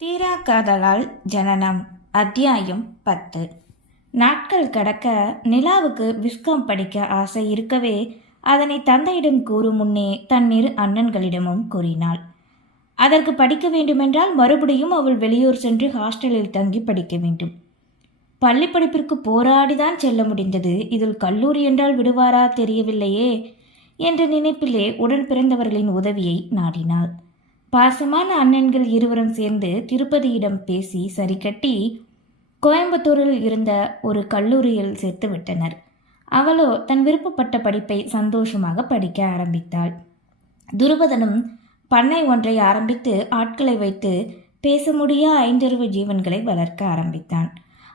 தீரா காதலால் ஜனனம் அத்தியாயம் பத்து. நாட்கள் கடக்க நிலாவுக்கு விஸ்காம் படிக்க ஆசை இருக்கவே அதனை தந்தையிடம் கூறும் முன்னே தன் இரு அண்ணன்களிடமும் கூறினாள். அதற்கு படிக்க வேண்டுமென்றால் மறுபடியும் அவள் வெளியூர் சென்று ஹாஸ்டலில் தங்கி படிக்க வேண்டும். பள்ளி படிப்பிற்கு போராடிதான் செல்ல முடிந்தது. இதில் கல்லூரி என்றால் விடுவாரா தெரியவில்லையே என்ற நினைப்பிலே உடன் பிறந்தவர்களின் உதவியை நாடினாள். பாசமான அண்ணன்கள் இருவரும் சேர்ந்து திருப்பதியிடம் பேசி சரி கட்டி கோயம்புத்தூரில் இருந்த ஒரு கல்லூரியில் சேர்த்து விட்டனர். அவளோ தன் விருப்பப்பட்ட படிப்பை சந்தோஷமாக படிக்க ஆரம்பித்தாள். துருபதனும் பண்ணை ஒன்றை ஆரம்பித்து ஆட்களை வைத்து பேச முடியா ஐந்தறிவு ஜீவன்களை வளர்க்க ஆரம்பித்தான்.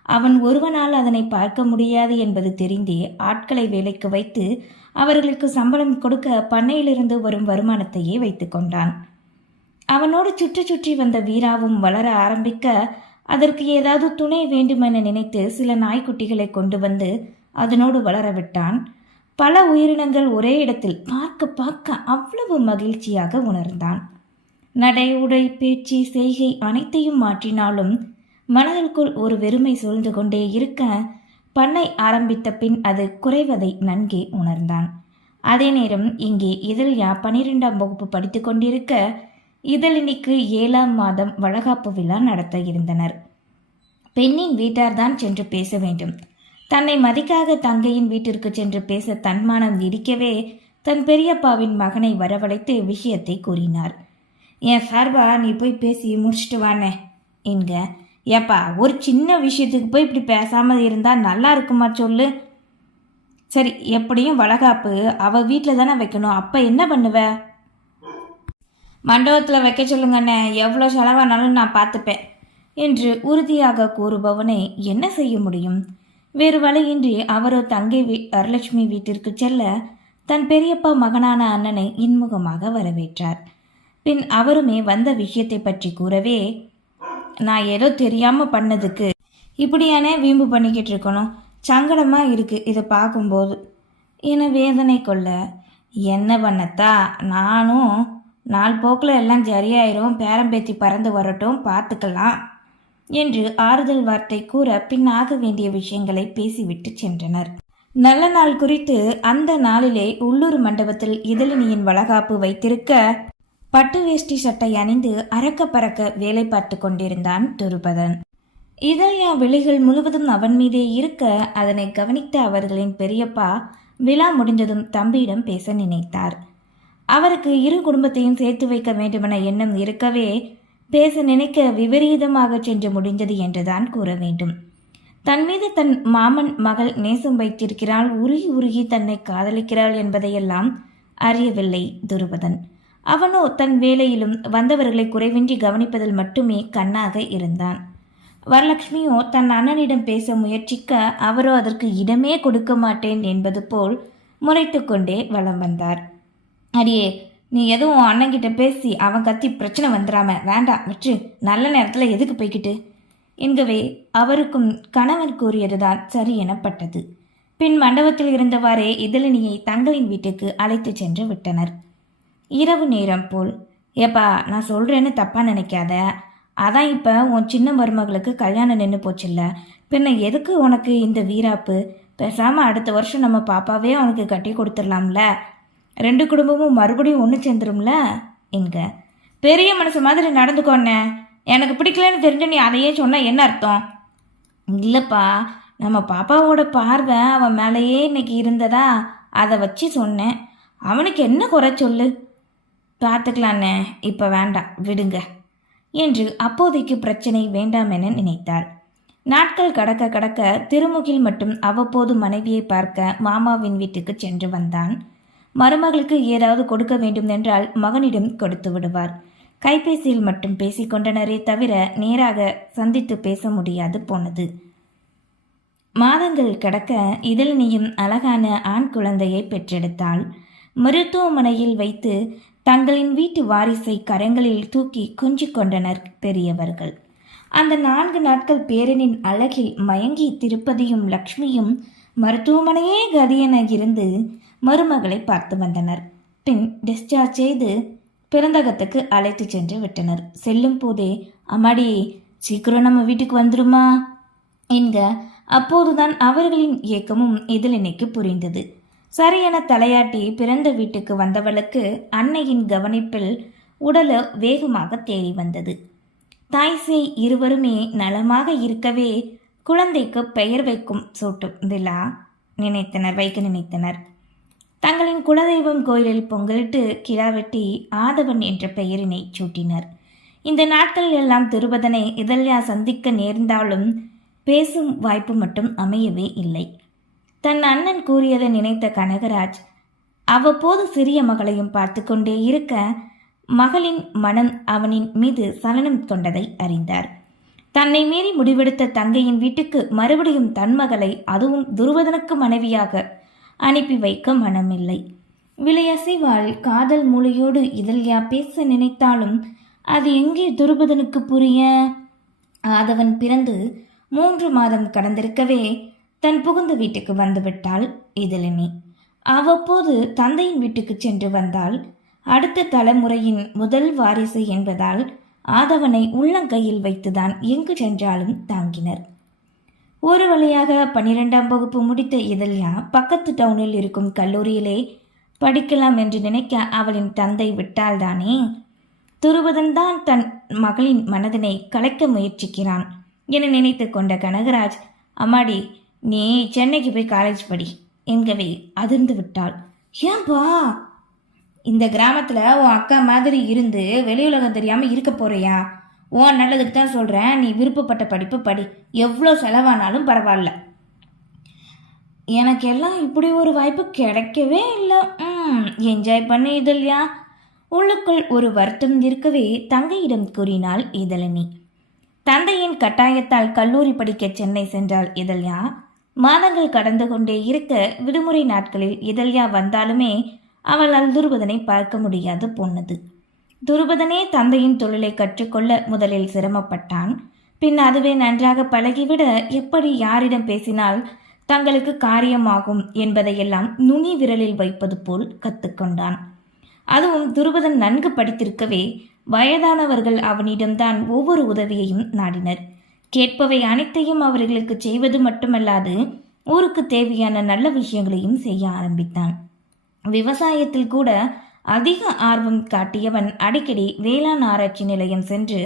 அவன் ஒருவனால் அதனை பார்க்க முடியாது என்பது தெரிந்தே ஆட்களை வேலைக்கு வைத்து அவர்களுக்கு சம்பளம் கொடுக்க பண்ணையிலிருந்து வரும் வருமானத்தையே வைத்து கொண்டான். அவனோடு சுற்றி சுற்றி வந்த வீராவும் வளர ஆரம்பிக்க அதற்கு ஏதாவது துணை வேண்டுமென நினைத்து சில நாய்க்குட்டிகளை கொண்டு வந்து அதனோடு வளர விட்டான். பல உயிரினங்கள் ஒரே இடத்தில் பார்க்க பார்க்க அவ்வளவு மகிழ்ச்சியாக உணர்ந்தான். நடை உடை பேச்சு செய்கை அனைத்தையும் மாற்றினாலும் மனதிற்குள் ஒரு வெறுமை சூழ்ந்து கொண்டே இருக்க பண்ணை ஆரம்பித்த பின் அது குறைவதை நன்கே உணர்ந்தான். அதே நேரம் இங்கே இதழ்யா பனிரெண்டாம் வகுப்பு படித்து கொண்டிருக்க இதழினிக்கு ஏழாம் மாதம் வளகாப்பு விழா நடத்த இருந்தனர். பெண்ணின் வீட்டார்தான் சென்று பேச வேண்டும். தன்னை மதிக்காக தங்கையின் வீட்டிற்கு சென்று பேச தன்மானம் இடிக்கவே தன் பெரியப்பாவின் மகனை வரவழைத்து விஷயத்தை கூறினார். என் சார்பா நீ போய் பேசி முடிச்சிட்டு வானே என்க. ஏப்பா ஒரு சின்ன விஷயத்துக்கு போய் இப்படி பேசாமல் இருந்தால் நல்லா இருக்குமா சொல்லு? சரி எப்படியும் வளகாப்பு அவள் வீட்டில் தானே வைக்கணும். அப்போ என்ன பண்ணுவ? மண்டபத்தில் வைக்க சொல்லுங்கண்ணே. எவ்வளோ செலவானாலும் நான் பார்த்துப்பேன் என்று உறுதியாக கூறுபவனை என்ன செய்ய முடியும்? வேறு வழியின்றி அவரோ தங்கை வீ வரலட்சுமி வீட்டிற்கு செல்ல தன் பெரியப்பா மகனான அண்ணனை இன்முகமாக வரவேற்றார். பின் அவருமே வந்த விஷயத்தை பற்றி கூறவே நான் ஏதோ தெரியாமல் பண்ணதுக்கு இப்படியானே வீம்பு பண்ணிக்கிட்டு இருக்கணும். சங்கடமாக இருக்குது இதை பார்க்கும்போது. என வேதனை கொள்ள என்ன பண்ணத்தா? நானும் நாள் போக்கில் எல்லாம் சரியாயிரும் பேரம்பேத்தி பறந்து வரட்டும் பார்த்துக்கலாம் என்று ஆறுதல் வார்த்தை கூற பின்னாக வேண்டிய விஷயங்களை பேசிவிட்டு சென்றனர். நல்ல நாள் குறித்து அந்த நாளிலே உள்ளூர் மண்டபத்தில் இதழினியின் வளகாப்பு வைத்திருக்க பட்டு வேஷ்டி சட்டை அணிந்து அறக்க பறக்க வேலை பார்த்து கொண்டிருந்தான் துருபதன். இதழியா விழிகள் முழுவதும் அவன் மீதே இருக்க அதனை கவனித்த அவர்களின் பெரியப்பா விழா முடிந்ததும் தம்பியிடம் பேச நினைத்தார். அவருக்கு இரு குடும்பத்தையும் சேர்த்து வைக்க வேண்டுமென எண்ணம் இருக்கவே பேச நினைக்க விபரீதமாக சென்று முடிந்தது என்றுதான் கூற வேண்டும். தன் மீது தன் மாமன் மகள் நேசம் வைத்திருக்கிறாள் உருகி உருகி தன்னை காதலிக்கிறாள் என்பதையெல்லாம் அறியவில்லை துருபதன். அவனோ தன் வேலையிலும் வந்தவர்களை குறைவின்றி கவனிப்பதில் மட்டுமே கண்ணாக இருந்தான். வரலட்சுமியோ தன் அண்ணனிடம் பேச முயற்சிக்க அவரோ அதற்கு இடமே கொடுக்க மாட்டேன் என்பது போல் முறைத்துக்கொண்டே வலம் வந்தார். அடியே நீ எதுவும் அண்ணங்கிட்ட பேசி அவன் கத்தி பிரச்சனை வந்துடாம வேண்டாம் விற்று நல்ல நேரத்தில் எதுக்கு போய்கிட்டு என்கவே அவருக்கும் கணவன் கூறியதுதான் சரி எனப்பட்டது. பின் மண்டபத்தில் இருந்தவாறே இதழினியை தங்களின் வீட்டுக்கு அழைத்து சென்று விட்டனர். இரவு நேரம் போல் ஏப்பா நான் சொல்கிறேன்னு தப்பாக நினைக்காத. அதான் இப்போ உன் சின்ன மருமகளுக்கு கல்யாணம் நின்று போச்சுல்ல. பின்ன எதுக்கு உனக்கு இந்த வீராப்பு? பேசாமல் அடுத்த வருஷம் நம்ம பாப்பாவே அவனுக்கு கட்டி கொடுத்துடலாம்ல. ரெண்டு குடும்பமும் மறுபடியும் ஒன்று சேர்ந்துரும்ல? என்க. பெரிய மனசு மாதிரி நடந்துக்கோண்ணே எனக்கு பிடிக்கலன்னு தெரிஞ்சு நீ அதையே சொன்னால் என்ன அர்த்தம்? இல்லைப்பா நம்ம பாப்பாவோட பார்வை அவன் மேலேயே இன்னைக்கு இருந்ததா? அதை வச்சு சொன்னேன். அவனுக்கு என்ன குறை சொல்லு? பார்த்துக்கலாண்ணே இப்போ வேண்டாம். விடுங்க. என்று அப்போதைக்கு பிரச்சனை வேண்டாம் என நினைத்தார். நாட்கள் கடக்க கடக்க திருமுகில் மட்டும் அவ்வப்போது மனைவியை பார்க்க மாமாவின் வீட்டுக்கு சென்று வந்தான். மருமகளுக்கு ஏதாவது கொடுக்க வேண்டும் என்றால் மகனிடம் கொடுத்து விடுவார். கைபேசியில் மட்டும் பேசிக்கொண்டனரே தவிர நேராக சந்தித்து பேச முடியாது போனது. மாதங்கள் கடக்க இதழினியும் அழகான ஆண் குழந்தையை பெற்றெடுத்தாள். மருத்துவமனையில் வைத்து தங்களின் வீட்டு வாரிசை கரங்களில் தூக்கி கொஞ்சிக் கொண்டனர் பெரியவர்கள். அந்த நான்கு நாட்கள் பேரனின் அழகில் மயங்கி திருப்பதியும் லக்ஷ்மியும் மருத்துவமனையே கதியென இருந்து மருமகளை பார்த்து வந்தனர். பின் டிஸ்சார்ஜ் செய்து பிறந்தகத்துக்கு அழைத்து சென்று விட்டனர். செல்லும் போதே அம்மாடி சீக்கிரம் நம்ம வீட்டுக்கு வந்துருமா என்க அப்போதுதான் அவர்களின் இயக்கமும் எதிலினைக்கு புரிந்தது. சரியென தலையாட்டி பிறந்த வீட்டுக்கு வந்தவளுக்கு அன்னையின் கவனிப்பில் உடல வேகமாக தேறி வந்தது. தாய் சேய் இருவருமே நலமாக இருக்கவே குழந்தைக்கு பெயர் வைக்கும் சூட்டு விழா நினைத்தனர் வைக்க நினைத்தனர். தங்களின் குலதெய்வம் கோயிலில் பொங்கலிட்டு கிராவெட்டி ஆதவன் என்ற பெயரினை சூட்டினர். இந்த நாட்கள் எல்லாம் திருபதனை இதழ்யா சந்திக்க நேர்ந்தாலும் பேசும் வாய்ப்பு மட்டும் அமையவே இல்லை. தன் அண்ணன் கூறியதை நினைத்த கனகராஜ் அவ்வப்போது சிறிய மகளையும் பார்த்து கொண்டே இருக்க மகளின் மனம் அவனின் மீது சலனம் கொண்டதை அறிந்தார். தன்னை மீறி முடிவெடுத்த தங்கையின் வீட்டுக்கு மறுபடியும் தன் மகளை அதுவும் துருவதனுக்கு மனைவியாக அனுப்பி வைக்க மனமில்லை. விலையசைவாள் காதல் மூளையோடு இதழ்யா பேச நினைத்தாலும் அது எங்கே துருபதனுக்கு புரிய? ஆதவன் பிறந்து மூன்று மாதம் கடந்திருக்கவே தன் புகுந்த வீட்டுக்கு வந்துவிட்டாள் இதழினி. அவ்வப்போது தந்தையின் வீட்டுக்கு சென்று வந்தால் அடுத்த தலைமுறையின் முதல் வாரிசு என்பதால் ஆதவனை உள்ளங்கையில் வைத்துதான் எங்கு சென்றாலும் தாங்கினர். ஒரு வழியாக பன்னிரெண்டாம் வகுப்பு முடித்த இதழ்யா பக்கத்து டவுனில் இருக்கும் கல்லூரியிலே படிக்கலாம் என்று நினைக்க அவளின் தந்தை விட்டால்தானே? துருவதன் தான் தன் மகளின் மனதினை கலைக்க முயற்சிக்கிறான் என நினைத்து கொண்ட கனகராஜ் அம்மாடி நீ சென்னைக்கு போய் காலேஜ் படி என்கவே அதிர்ந்து விட்டாள். ஏன்பா? இந்த கிராமத்தில் உன் அக்கா மாதிரி இருந்து வெளியுலகம் தெரியாமல் இருக்க போறியா? உன் நல்லதுக்கு தான் சொல்கிறேன் நீ விருப்பப்பட்ட படிப்பு படி. எவ்வளோ செலவானாலும் பரவாயில்ல. எனக்கு எல்லாம் இப்படி ஒரு வாய்ப்பு கிடைக்கவே இல்லை. ம் என்ஜாய் பண்ணு இதழ்யா உள்ளுக்குள் ஒரு வருத்தம் இருக்கவே தங்கையிடம் கூறினாள் இதழினி. தந்தையின் கட்டாயத்தால் கல்லூரி படிக்க சென்னை சென்றாள் இதழ்யா மாதங்கள் கடந்து கொண்டே இருக்க விடுமுறை நாட்களில் இதழ்யா வந்தாலுமே அவளால் துருபதனை பார்க்க முடியாது போனது. துருபதனே தந்தையின் தொழிலை கற்றுக்கொள்ள முதலில் சிரமப்பட்டான். பின் அதுவே நன்றாக பழகிவிட எப்படி யாரிடம் பேசினால் தங்களுக்கு காரியமாகும் என்பதையெல்லாம் நுனி விரலில் வைப்பது போல் கற்றுக்கொண்டான் அதுவும் துருபதன் நன்கு படித்திருக்கவே வயதானவர்கள் அவனிடம்தான் ஒவ்வொரு உதவியையும் நாடினர். கேட்பவை அனைத்தையும் அவர்களுக்கு செய்வது மட்டுமல்லாது ஊருக்கு தேவையான நல்ல விஷயங்களையும் செய்ய ஆரம்பித்தான். விவசாயத்தில் கூட அதிக ஆர்வம் காட்டியவன் அடிக்கடி வேளாண் ஆராய்ச்சி நிலையம் சென்று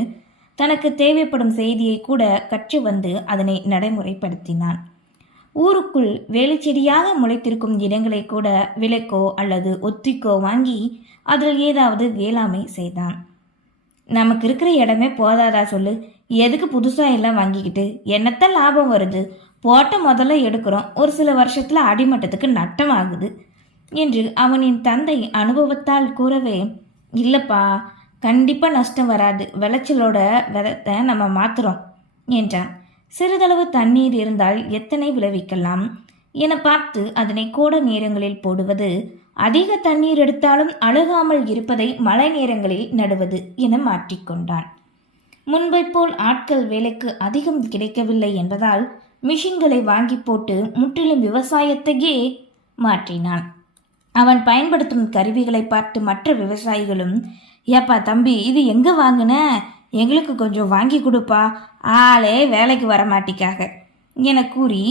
தனக்கு தேவைப்படும் செய்தியை கூட கற்று வந்து அதனை நடைமுறைப்படுத்தினான். ஊருக்குள் வேலைச்செடியாக முளைத்திருக்கும் இடங்களை கூட விலைக்கோ அல்லது ஒத்திக்கோ வாங்கி அதில் ஏதாவது வேளாண்மை செய்தான். நமக்கு இருக்கிற இடமே போதாதா சொல்லு. எதுக்கு புதுசாக எல்லாம் வாங்கிக்கிட்டு? என்னத்த லாபம் வருது? போட்ட முதல்ல எடுக்கிறோம். ஒரு சில வருஷத்தில் அடிமட்டத்துக்கு நட்டம் ஆகுது என்று அவனின் தந்தை அனுபவத்தால் கூறவே இல்லைப்பா கண்டிப்பாக நஷ்டம் வராது. விளைச்சலோட விதத்தை நம்ம மாற்றுறோம் என்றான். சிறிதளவு தண்ணீர் இருந்தால் எத்தனை விளைவிக்கலாம்? என பார்த்து அதனை கோட நேரங்களில் போடுவது அதிக தண்ணீர் எடுத்தாலும் அழுகாமல் இருப்பதை மழை நேரங்களில் நடுவது என மாற்றிக்கொண்டான் முன்பை போல் ஆட்கள் வேலைக்கு அதிகம் கிடைக்கவில்லை என்பதால் மிஷின்களை வாங்கி போட்டு முற்றிலும் விவசாயத்தையே மாற்றினான் அவன் பயன்படுத்தும் கருவிகளை பார்த்து மற்ற விவசாயிகளும் ஏப்பா தம்பி இது எங்கே வாங்கின? எங்களுக்கு கொஞ்சம் வாங்கி கொடுப்பா. ஆளே வேலைக்கு வர மாட்டிக்காக. என கூறி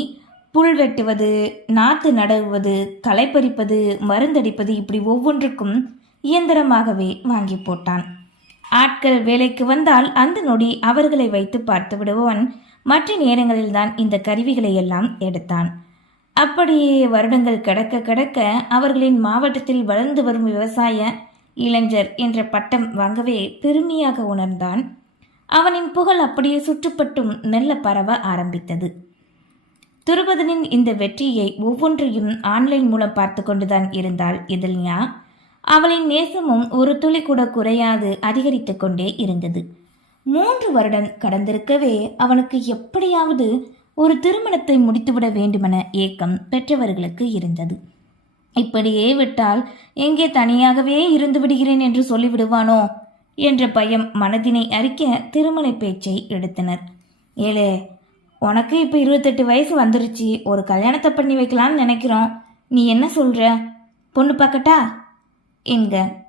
புல் வெட்டுவது நாற்று நடுவது களை பறிப்பது மருந்தடிப்பது இப்படி ஒவ்வொன்றுக்கும் இயந்திரமாகவே வாங்கி போட்டான். ஆட்கள் வேலைக்கு வந்தால் அந்த நொடி அவர்களை வைத்து பார்த்து விடுபவன் மற்ற நேரங்களில்தான் இந்த கருவிகளை எல்லாம் எடுத்தான். அப்படியே வருடங்கள் கடக்க கடக்க அவர்களின் மாவட்டத்தில் வளர்ந்து வரும் விவசாய இளைஞர் என்ற பட்டம் வாங்கவே பெருமையாக உணர்ந்தான். அவனின் புகழ் அப்படியே சுற்றுப்பட்டும் மெல்ல பரவ ஆரம்பித்தது. துருபதனின் இந்த வெற்றியை ஒவ்வொன்றையும் ஆன்லைன் மூலம் பார்த்து கொண்டுதான் இருந்தாள் இதழ்யா அவளின் நேசமும் ஒரு துளி கூட குறையாது அதிகரித்து கொண்டே இருந்தது. மூன்று வருடம் கடந்திருக்கவே அவனுக்கு எப்படியாவது ஒரு திருமணத்தை முடித்துவிட வேண்டுமென ஏக்கம் பெற்றவர்களுக்கு இருந்தது. இப்படியே விட்டால் எங்கே தனியாகவே இருந்து விடுகிறேன் என்று சொல்லிவிடுவானோ என்ற பயம் மனதினை அறிக்க திருமண பேச்சை எடுத்தனர். ஏலே உனக்கு இப்போ இருபத்தெட்டு வயசு வந்துருச்சு. ஒரு கல்யாணத்தை பண்ணி வைக்கலாம்னு நினைக்கிறோம். நீ என்ன சொல்ற? பொண்ணு பார்க்கட்டா? எங்க?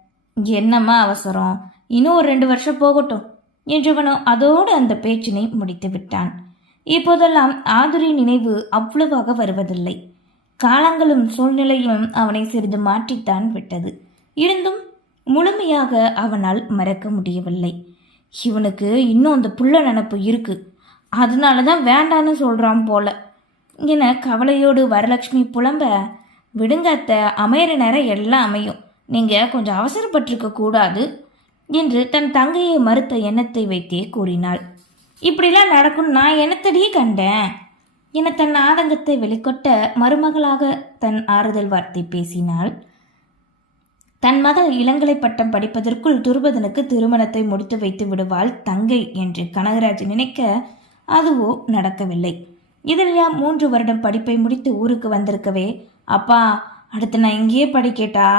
என்னம்மா அவசரம். இன்னும் ஒரு ரெண்டு வருஷம் போகட்டும் என்றவனோ அதோடு அந்த பேச்சினை முடித்து விட்டான் இப்போதெல்லாம் ஆதுரி நினைவு அவ்வளவாக வருவதில்லை. காலங்களும் சூழ்நிலையும் அவனை சிறிது மாற்றித்தான் விட்டது. இருந்தும் முழுமையாக அவனால் மறக்க முடியவில்லை. இவனுக்கு இன்னும் அந்த புள்ள நினப்பு இருக்கு. அதனால தான் வேண்டான்னு சொல்கிறான் போல. என கவலையோடு வரலட்சுமி புலம்ப விடுங்கத்த அமையிற நேரம் எல்லாம் அமையும். நீங்கள் கொஞ்சம் அவசரப்பட்டிருக்க கூடாது என்று தன் தங்கையை மறுத்த எண்ணத்தை வைத்தே கூறினாள். இப்படிலாம் நடக்கும்னு நான் என்னத்தடியே கண்டேன். என தன் ஆதங்கத்தை வெளிக்கொட்ட மருமகளாக தன் ஆறுதல் வார்த்தை பேசினாள். தன் மகள் இளங்கலை பட்டம் படிப்பதற்குள் துருபதனுக்கு திருமணத்தை முடித்து வைத்து விடுவாள் தங்கை என்று கனகராஜ் நினைக்க அதுவோ நடக்கவில்லை. இதழியா மூன்று வருடம் படிப்பை முடித்து ஊருக்கு வந்திருக்கவே அப்பா அடுத்து நான் இங்கேயே படிக்கேட்டா?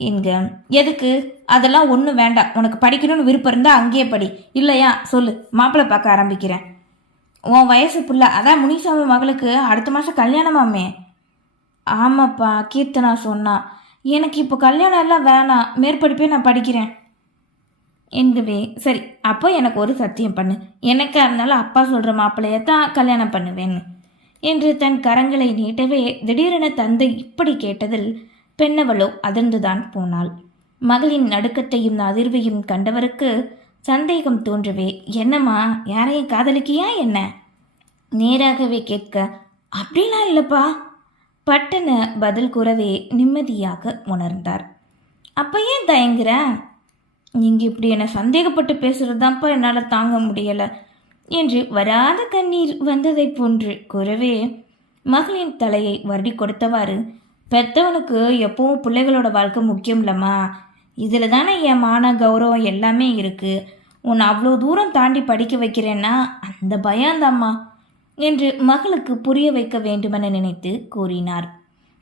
என்க எதுக்கு? அதெல்லாம் ஒன்றும் வேண்டாம். உனக்கு படிக்கணும்னு விருப்பம் இருந்தால் அங்கேயே படி. இல்லையா? சொல்லு. மாப்பிள்ளை பார்க்க ஆரம்பிக்கிறேன். உன் வயசு புள்ள. அதான் முனிசாமி மகளுக்கு அடுத்த மாதம் கல்யாணமாமே. ஆமாப்பா கீர்த்தனா சொன்னா. எனக்கு இப்போ கல்யாணம் எல்லாம் வேணாம். மேற்படிப்பே நான் படிக்கிறேன். என்கவே சரி அப்போ எனக்கு ஒரு சத்தியம் பண்ணு. எனக்கா இருந்தாலும் அப்பா சொல்கிற மாப்பிள்ளைய தான் கல்யாணம் பண்ணுவேன்னு. என்று தன் கரங்களை நீட்டவே திடீரென தந்தை இப்படி கேட்டதில் பெண்ணவளோ அதிர்ந்துதான் போனாள். மகளின் நடுக்கத்தையும் அதிர்வையும் கண்டவருக்கு சந்தேகம் தோன்றவே என்னம்மா யாரையும் காதலிக்கியா என்ன? நேராகவே கேட்க அப்படிலாம் இல்லைப்பா. பட்டன பதில் கூறவே நிம்மதியாக உணர்ந்தார். அப்போ ஏன் தயங்குற? நீங்கள் இப்படி என்னை சந்தேகப்பட்டு பேசுறதுதான்ப்பா என்னால் தாங்க முடியலை என்று வராத கண்ணீர் வந்ததைப் போன்று கூறவே மகளின் தலையை வருடி கொடுத்தவாறு பெத்தவனுக்கு எப்பவும் பிள்ளைகளோட வாழ்க்கை முக்கியம் இல்லம்மா. இதில் தானே என் மான கௌரவம் எல்லாமே இருக்குது உன்னை அவ்வளோ தூரம் தாண்டி படிக்க வைக்கிறேன்னா அந்த பயம்தாம்மா என்று மகளுக்கு புரிய வைக்க வேண்டுமென நினைத்து கூறினார்.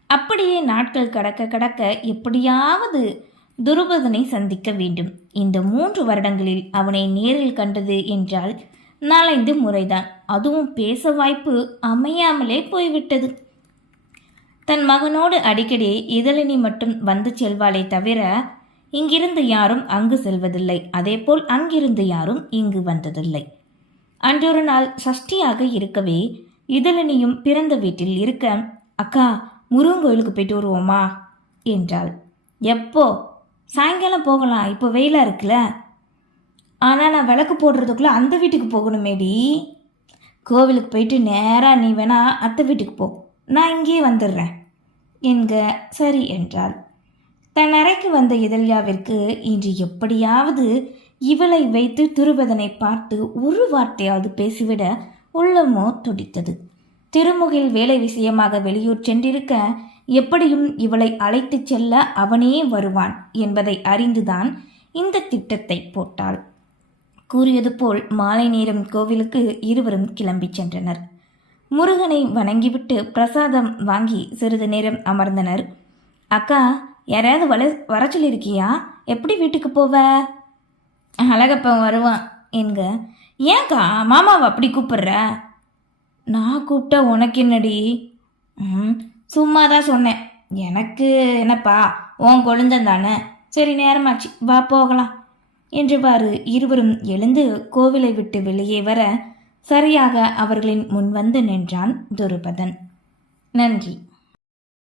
அப்படியே நாட்கள் கடக்க கடக்க எப்படியாவது துருபதனை சந்திக்க வேண்டும். இந்த மூன்று வருடங்களில் அவனை நேரில் கண்டது என்றால் நாலந்து முறைதான். அதுவும் பேச வாய்ப்பு அமையாமலே போய்விட்டது. தன் மகனோடு அடிக்கடி இதழினி மட்டும் வந்து செல்வாளே தவிர இங்கிருந்து யாரும் அங்கு செல்வதில்லை. அதேபோல் அங்கிருந்து யாரும் இங்கு வந்ததில்லை. அன்றொரு நாள் சஷ்டியாக இருக்கவே இதழினியும் பிறந்த வீட்டில் இருக்க அக்கா முருகன் கோயிலுக்கு போயிட்டு வருவோமா? என்றாள். எப்போ? சாயங்காலம் போகலாம். இப்போ வெயிலாக இருக்குல்ல. ஆனால் நான் விளக்கு போடுறதுக்குள்ளே அந்த வீட்டுக்கு போகணுமேடி. கோவிலுக்கு போயிட்டு நேராக நீ வேணா அத்தை வீட்டுக்கு போ. நான் இங்கேயே வந்துடுறேன் என்க சரி என்றாள். தன் அறைக்கு வந்த இதழ்யாவிற்கு இன்று எப்படியாவது இவளை வைத்து துருபதனை பார்த்து ஒரு வார்த்தையாவது பேசிவிட உள்ளமோ துடித்தது. திருமுகில் வேலை விஷயமாக வெளியூர் சென்றிருக்க எப்படியும் இவளை அழைத்துச் செல்ல அவனே வருவான் என்பதை அறிந்துதான் இந்த திட்டத்தை போட்டாள். கூறியது போல் மாலை நேரம் கோவிலுக்கு இருவரும் கிளம்பிச் சென்றனர். முருகனை வணங்கிவிட்டு பிரசாதம் வாங்கி சிறிது நேரம் அமர்ந்தனர். அக்கா யாரையாவது வள வர சொல்லியிருக்கியா எப்படி வீட்டுக்கு போவ? அழகப்பன் வருவான் என்க. ஏன்க்கா மாமாவை அப்படி கூப்பிடுற? நான் கூப்பிட்டா உனக்கு என்னடி? ம் சும்மா தான் சொன்னேன். எனக்கு என்னப்பா உன் கொழுந்தன் தானே. சரி நேரமாச்சு. வா போகலாம். என்றவாறு இருவரும் எழுந்து கோவிலை விட்டு வெளியே வர சரியாக அவர்களின் முன் வந்து நின்றான் துருபதன். நன்றி.